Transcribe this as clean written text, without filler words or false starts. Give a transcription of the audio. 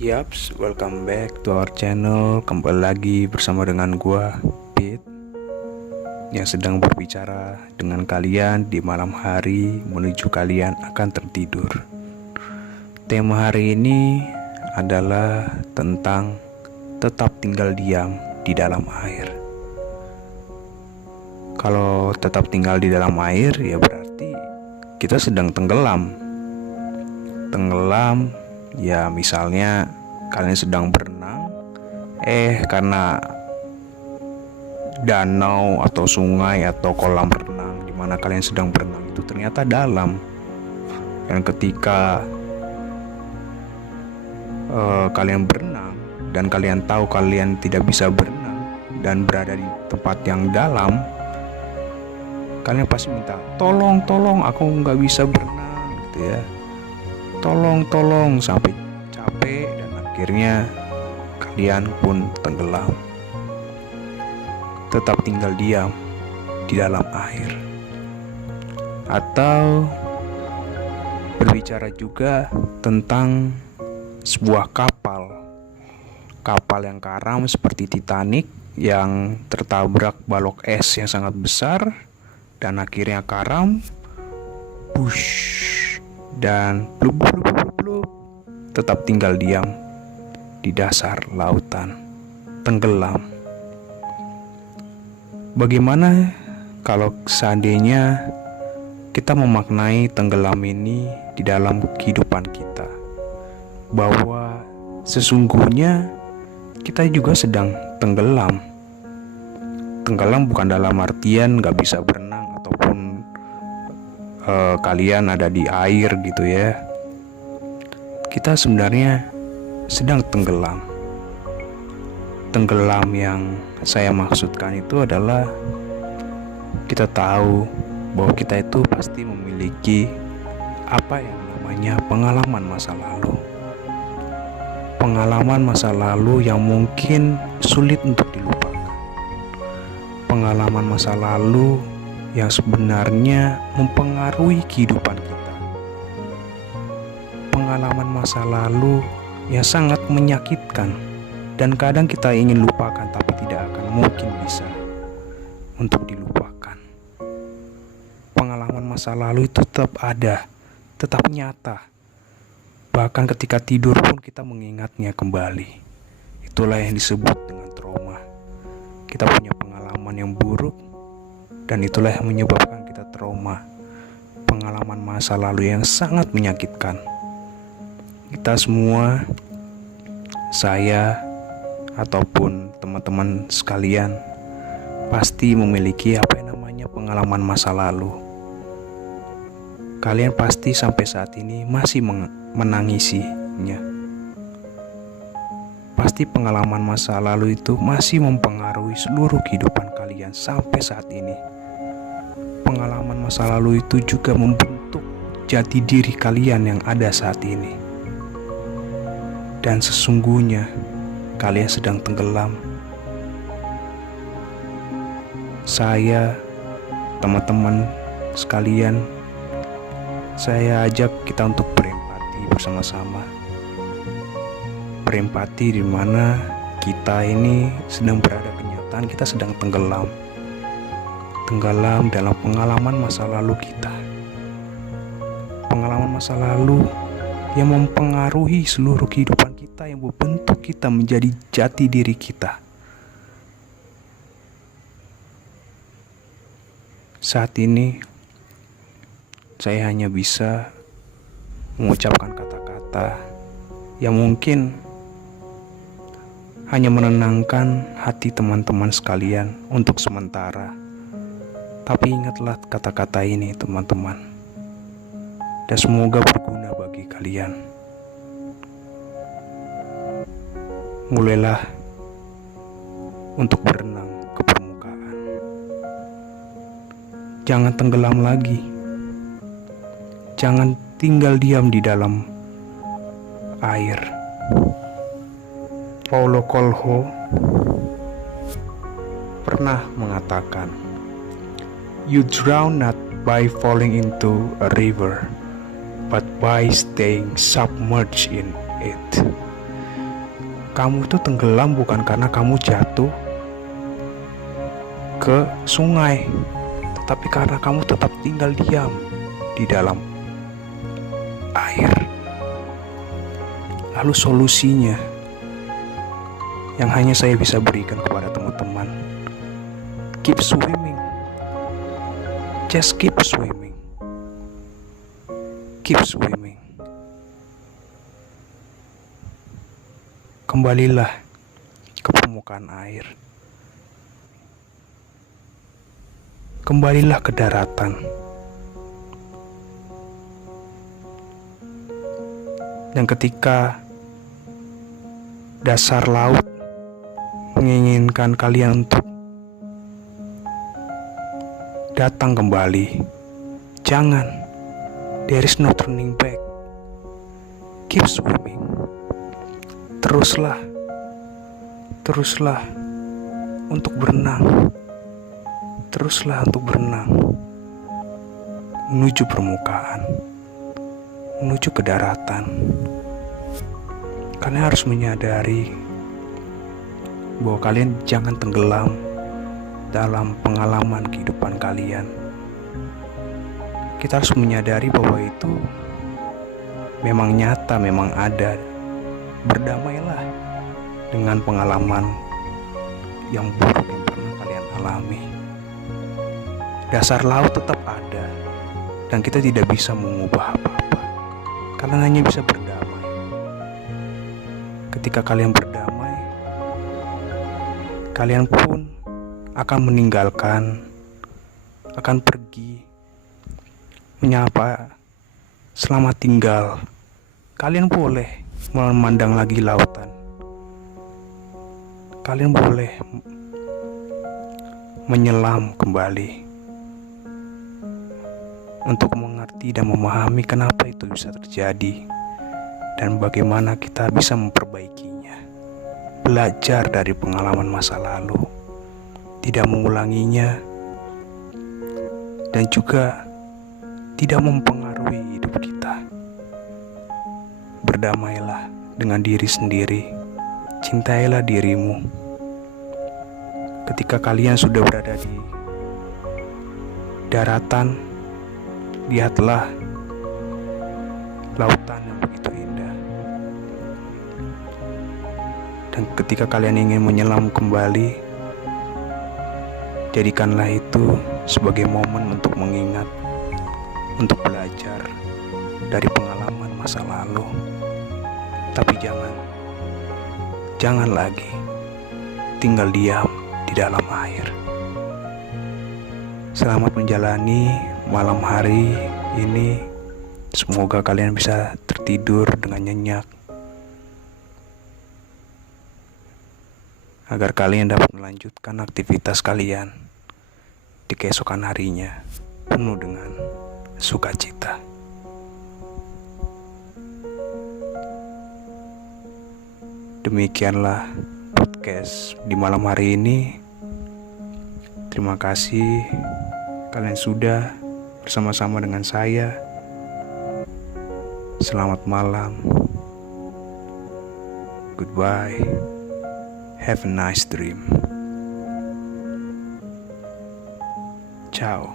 Yaps, welcome back to our channel. Kembali lagi bersama dengan gua, Pit, yang sedang berbicara dengan kalian di malam hari menuju kalian akan tertidur. Tema hari ini adalah tentang tetap tinggal diam di dalam air. Kalau tetap tinggal di dalam air, ya berarti kita sedang tenggelam. Tenggelam, ya misalnya kalian sedang berenang, karena danau atau sungai atau kolam renang di mana kalian sedang berenang itu ternyata dalam. Dan ketika kalian berenang dan kalian tahu kalian tidak bisa berenang dan berada di tempat yang dalam, kalian pasti minta tolong aku nggak bisa berenang gitu ya, tolong sampai capek dan akhirnya kalian pun tenggelam. Tetap tinggal diam di dalam air. Atau berbicara juga tentang sebuah kapal yang karam seperti Titanic yang tertabrak balok es yang sangat besar dan akhirnya karam, push, dan blub, tetap tinggal diam di dasar lautan, tenggelam. Bagaimana kalau seandainya kita memaknai tenggelam ini di dalam kehidupan kita, bahwa sesungguhnya kita juga sedang tenggelam. Tenggelam bukan dalam artian gak bisa berenang ataupun kalian ada di air gitu ya. Kita sebenarnya sedang tenggelam. Tenggelam yang saya maksudkan itu adalah kita tahu bahwa kita itu pasti memiliki apa yang namanya pengalaman masa lalu. Pengalaman masa lalu yang mungkin sulit untuk dilupakan. Pengalaman masa lalu yang sebenarnya mempengaruhi kehidupan kita. Pengalaman masa lalu yang sangat menyakitkan dan kadang kita ingin lupakan tapi tidak akan mungkin bisa untuk dilupakan. Pengalaman masa lalu itu tetap ada, tetap nyata. Bahkan ketika tidur pun kita mengingatnya kembali. Itulah yang disebut dengan trauma. Kita punya pengalaman yang buruk dan itulah yang menyebabkan kita trauma. Pengalaman masa lalu yang sangat menyakitkan. Kita semua, saya ataupun teman-teman sekalian, pasti memiliki apa yang namanya pengalaman masa lalu. Kalian pasti sampai saat ini masih menangisinya. Pasti pengalaman masa lalu itu masih mempengaruhi seluruh kehidupan kalian sampai saat ini. Pengalaman masa lalu itu juga membentuk jati diri kalian yang ada saat ini. Dan sesungguhnya kalian sedang tenggelam. Saya, teman-teman sekalian, saya ajak kita untuk berempati bersama-sama. Berempati di mana kita ini sedang berada kenyataan kita sedang tenggelam. Tenggelam dalam pengalaman masa lalu kita. Pengalaman masa lalu yang mempengaruhi seluruh kehidupan kita, yang membentuk kita menjadi jati diri kita. Saat ini saya hanya bisa mengucapkan kata-kata yang mungkin hanya menenangkan hati teman-teman sekalian untuk sementara. Tapi ingatlah kata-kata ini teman-teman, dan semoga berguna bagi kalian. Mulailah untuk berenang ke permukaan. Jangan tenggelam lagi. Jangan tinggal diam di dalam air. Paulo Coelho pernah mengatakan, "You drown not by falling into a river, but by staying submerged in it." Kamu itu tenggelam bukan karena kamu jatuh ke sungai, tetapi karena kamu tetap tinggal diam di dalam air. Lalu solusinya yang hanya saya bisa berikan kepada teman-teman, keep swimming. Just keep swimming. Keep swimming. Kembalilah ke permukaan air. Kembalilah ke daratan. Dan ketika dasar laut menginginkan kalian untuk datang kembali, jangan. There is no turning back. Keep swimming. Teruslah untuk berenang. Teruslah untuk berenang menuju permukaan, menuju ke daratan. Kalian harus menyadari bahwa kalian jangan tenggelam dalam pengalaman kehidupan kalian. Kita harus menyadari bahwa itu memang nyata, memang ada. Berdamailah dengan pengalaman yang buruk yang pernah kalian alami. Dasar laut tetap ada, dan kita tidak bisa mengubah apa-apa. Kalian hanya bisa berdamai. Ketika kalian berdamai, kalian pun akan meninggalkan, akan pergi, menyapa selamat tinggal. Kalian boleh memandang lagi lautan. Kalian boleh menyelam kembali untuk mengerti dan memahami kenapa itu bisa terjadi dan bagaimana kita bisa memperbaikinya. Belajar dari pengalaman masa lalu, tidak mengulanginya, dan juga tidak mempengaruhi hidup kita. Berdamailah dengan diri sendiri, cintailah dirimu. Ketika kalian sudah berada di daratan, lihatlah lautan yang begitu indah. Dan ketika kalian ingin menyelam kembali, jadikanlah itu sebagai momen untuk mengingat, untuk belajar dari pengalaman masa lalu. Tapi jangan lagi tinggal diam di dalam air. Selamat menjalani malam hari ini. Semoga kalian bisa tertidur dengan nyenyak, agar kalian dapat melanjutkan aktivitas kalian di keesokan harinya penuh dengan sukacita. Demikianlah podcast di malam hari ini. Terima kasih kalian sudah bersama-sama dengan saya. Selamat malam. Goodbye. Have a nice dream. Ciao.